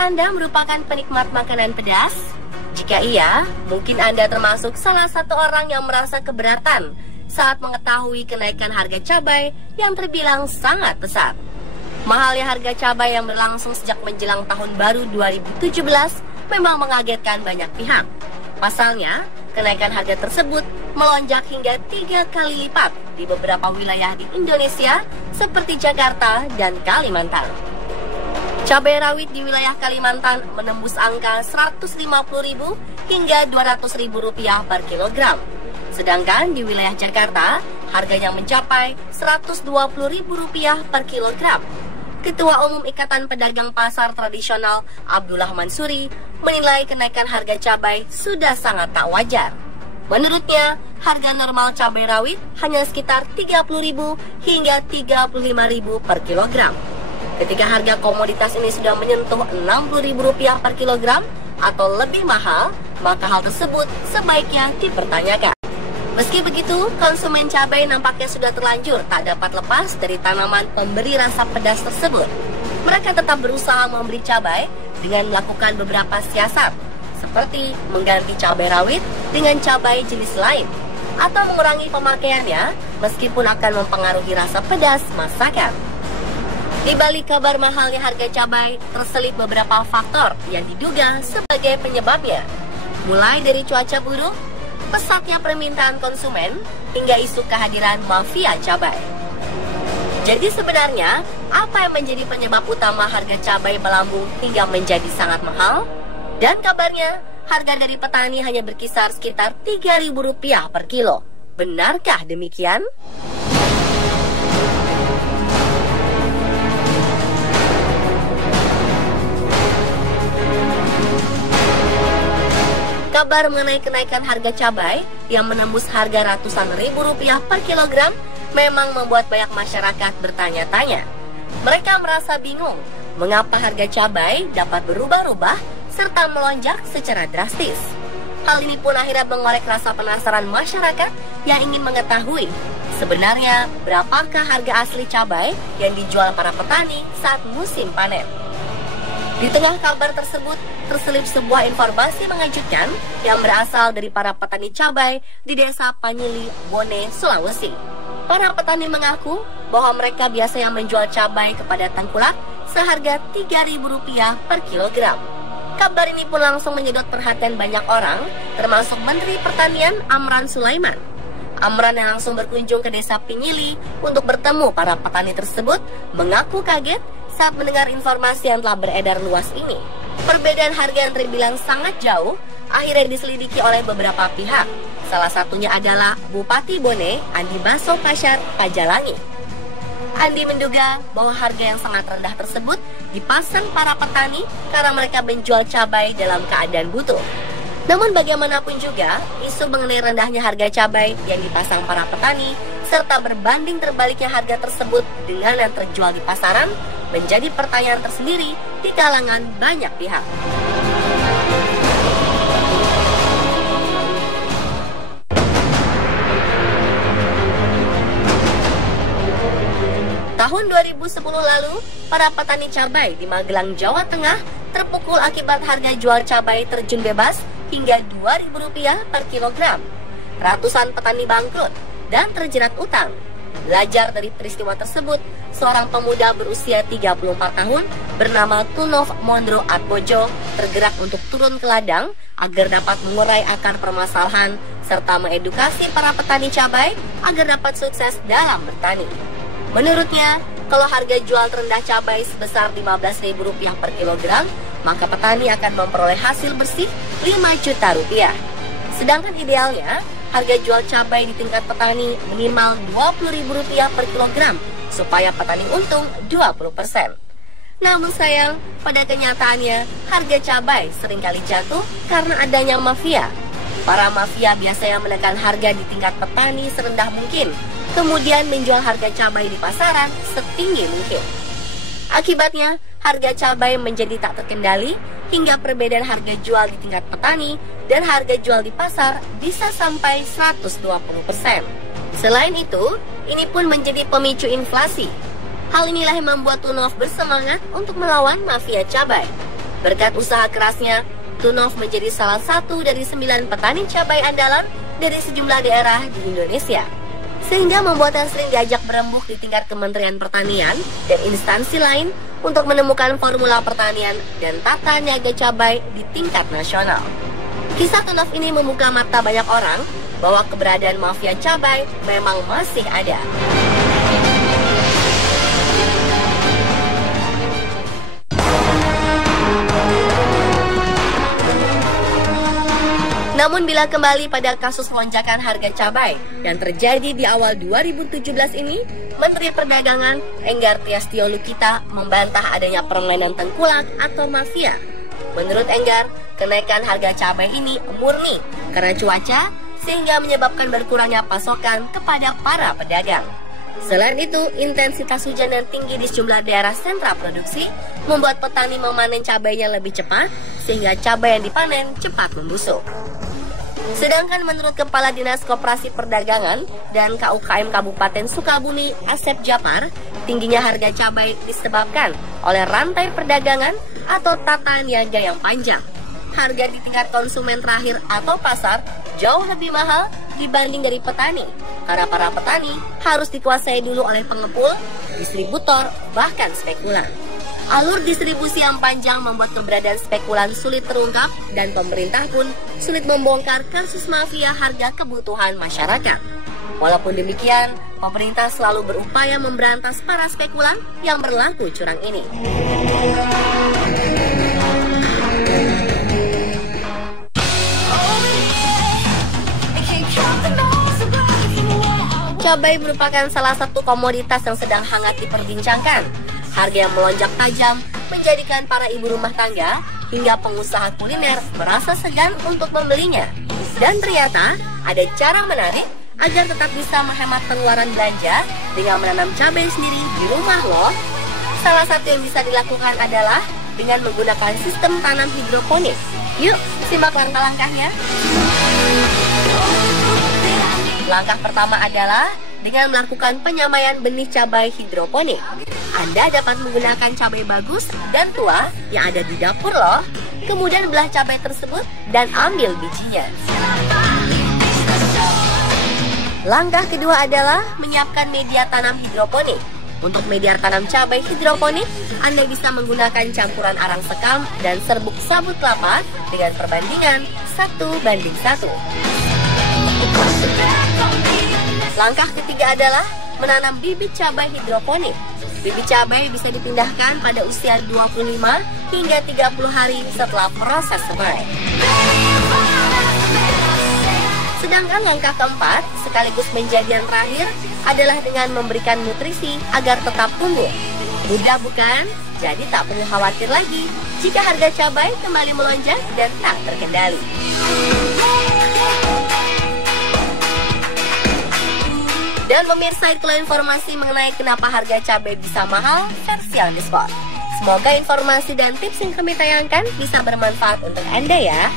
Apakah Anda merupakan penikmat makanan pedas? Jika iya, mungkin Anda termasuk salah satu orang yang merasa keberatan saat mengetahui kenaikan harga cabai yang terbilang sangat pesat. Mahalnya harga cabai yang berlangsung sejak menjelang tahun baru 2017 memang mengagetkan banyak pihak. Pasalnya, kenaikan harga tersebut melonjak hingga 3 kali lipat di beberapa wilayah di Indonesia seperti Jakarta dan Kalimantan. Cabai rawit di wilayah Kalimantan menembus angka Rp150.000 hingga Rp200.000 per kilogram. Sedangkan di wilayah Jakarta, harganya mencapai Rp120.000 per kilogram. Ketua Umum Ikatan Pedagang Pasar Tradisional Abdullah Mansuri menilai kenaikan harga cabai sudah sangat tak wajar. Menurutnya, harga normal cabai rawit hanya sekitar Rp30.000 hingga Rp35.000 per kilogram. Ketika harga komoditas ini sudah menyentuh Rp60.000 per kilogram atau lebih mahal, maka hal tersebut sebaiknya dipertanyakan. Meski begitu, konsumen cabai nampaknya sudah terlanjur tak dapat lepas dari tanaman pemberi rasa pedas tersebut. Mereka tetap berusaha membeli cabai dengan melakukan beberapa siasat, seperti mengganti cabai rawit dengan cabai jenis lain, atau mengurangi pemakaiannya meskipun akan mempengaruhi rasa pedas masakan. Di balik kabar mahalnya harga cabai, terselip beberapa faktor yang diduga sebagai penyebabnya. Mulai dari cuaca buruk, pesatnya permintaan konsumen, hingga isu kehadiran mafia cabai. Jadi sebenarnya, apa yang menjadi penyebab utama harga cabai melambung hingga menjadi sangat mahal? Dan kabarnya, harga dari petani hanya berkisar sekitar Rp3.000 per kilo. Benarkah demikian? Kabar mengenai kenaikan harga cabai yang menembus harga ratusan ribu rupiah per kilogram memang membuat banyak masyarakat bertanya-tanya. Mereka merasa bingung mengapa harga cabai dapat berubah-ubah serta melonjak secara drastis. Hal ini pun akhirnya mengorek rasa penasaran masyarakat yang ingin mengetahui sebenarnya berapakah harga asli cabai yang dijual para petani saat musim panen. Di tengah kabar tersebut, terselip sebuah informasi mengejutkan yang berasal dari para petani cabai di desa Panyili, Bone, Sulawesi. Para petani mengaku bahwa mereka biasanya menjual cabai kepada tengkulak seharga Rp3.000 per kilogram. Kabar ini pun langsung menyedot perhatian banyak orang, termasuk Menteri Pertanian Amran Sulaiman. Amran yang langsung berkunjung ke desa Panyili untuk bertemu para petani tersebut mengaku kaget saat mendengar informasi yang telah beredar luas ini. Perbedaan harga yang terbilang sangat jauh akhirnya diselidiki oleh beberapa pihak. Salah satunya adalah Bupati Bone, Andi Baso Kasyar Pajalangi. Andi menduga bahwa harga yang sangat rendah tersebut dipasang para petani karena mereka menjual cabai dalam keadaan butuh. Namun bagaimanapun juga, isu mengenai rendahnya harga cabai yang dipasang para petani serta berbanding terbaliknya harga tersebut dengan yang terjual di pasaran menjadi pertanyaan tersendiri di kalangan banyak pihak. Tahun 2010 lalu, para petani cabai di Magelang, Jawa Tengah terpukul akibat harga jual cabai terjun bebas hingga Rp2.000 per kilogram. Ratusan petani bangkrut dan terjerat utang. Belajar dari peristiwa tersebut, seorang pemuda berusia 34 tahun bernama Tunov Mondro Atbojo tergerak untuk turun ke ladang agar dapat mengurai akar permasalahan serta mengedukasi para petani cabai agar dapat sukses dalam bertani. Menurutnya, kalau harga jual terendah cabai sebesar Rp15.000 per kilogram, maka petani akan memperoleh hasil bersih Rp5 juta. Sedangkan idealnya, harga jual cabai di tingkat petani minimal Rp20.000 per kilogram supaya petani untung 20%. Namun sayang, pada kenyataannya harga cabai seringkali jatuh karena adanya mafia. Para mafia biasanya menekan harga di tingkat petani serendah mungkin, kemudian menjual harga cabai di pasaran setinggi mungkin. Akibatnya, harga cabai menjadi tak terkendali hingga perbedaan harga jual di tingkat petani dan harga jual di pasar bisa sampai 120%. Selain itu, ini pun menjadi pemicu inflasi. Hal inilah yang membuat Tunov bersemangat untuk melawan mafia cabai. Berkat usaha kerasnya, Tunov menjadi salah satu dari 9 petani cabai andalan dari sejumlah daerah di Indonesia. Sehingga membuatnya sering diajak berembuk di tingkat Kementerian Pertanian dan instansi lain untuk menemukan formula pertanian dan tata niaga cabai di tingkat nasional. Kisah Tunov ini membuka mata banyak orang bahwa keberadaan mafia cabai memang masih ada. Namun bila kembali pada kasus lonjakan harga cabai yang terjadi di awal 2017 ini, Menteri Perdagangan Enggar Tias Tiolukita membantah adanya permainan tengkulak atau mafia. Menurut Enggar, kenaikan harga cabai ini murni karena cuaca sehingga menyebabkan berkurangnya pasokan kepada para pedagang. Selain itu, intensitas hujan yang tinggi di sejumlah daerah sentra produksi membuat petani memanen cabainya lebih cepat sehingga cabai yang dipanen cepat membusuk. Sedangkan menurut Kepala Dinas Koperasi Perdagangan dan KUKM Kabupaten Sukabumi, Asep Japar, tingginya harga cabai disebabkan oleh rantai perdagangan atau tata niaga yang panjang. Harga di tingkat konsumen terakhir atau pasar jauh lebih mahal dibanding dari petani, karena para petani harus dikuasai dulu oleh pengepul, distributor, bahkan spekulan. Alur distribusi yang panjang membuat keberadaan spekulan sulit terungkap dan pemerintah pun sulit membongkar kasus mafia harga kebutuhan masyarakat. Walaupun demikian, pemerintah selalu berupaya memberantas para spekulan yang berlaku curang ini. Cabai merupakan salah satu komoditas yang sedang hangat diperbincangkan. Harga yang melonjak tajam menjadikan para ibu rumah tangga hingga pengusaha kuliner merasa segan untuk membelinya. Dan ternyata ada cara menarik agar tetap bisa menghemat pengeluaran belanja dengan menanam cabai sendiri di rumah loh. Salah satu yang bisa dilakukan adalah dengan menggunakan sistem tanam hidroponik. Yuk, simak langkah-langkahnya. Langkah pertama adalah dengan melakukan penyamaian benih cabai hidroponik. Anda dapat menggunakan cabai bagus dan tua yang ada di dapur loh. Kemudian belah cabai tersebut dan ambil bijinya. Langkah kedua adalah menyiapkan media tanam hidroponik. Untuk media tanam cabai hidroponik, Anda bisa menggunakan campuran arang sekam dan serbuk sabut kelapa dengan perbandingan 1:1. Langkah ketiga adalah menanam bibit cabai hidroponik. Bibit cabai bisa dipindahkan pada usia 25 hingga 30 hari setelah proses semai. Sedangkan langkah keempat, sekaligus menjadi yang terakhir, adalah dengan memberikan nutrisi agar tetap tumbuh. Mudah bukan? Jadi tak perlu khawatir lagi jika harga cabai kembali melonjak dan tak terkendali. Dan pemirsa, itulah informasi mengenai kenapa harga cabai bisa mahal versi on the spot. Semoga informasi dan tips yang kami tayangkan bisa bermanfaat untuk Anda ya.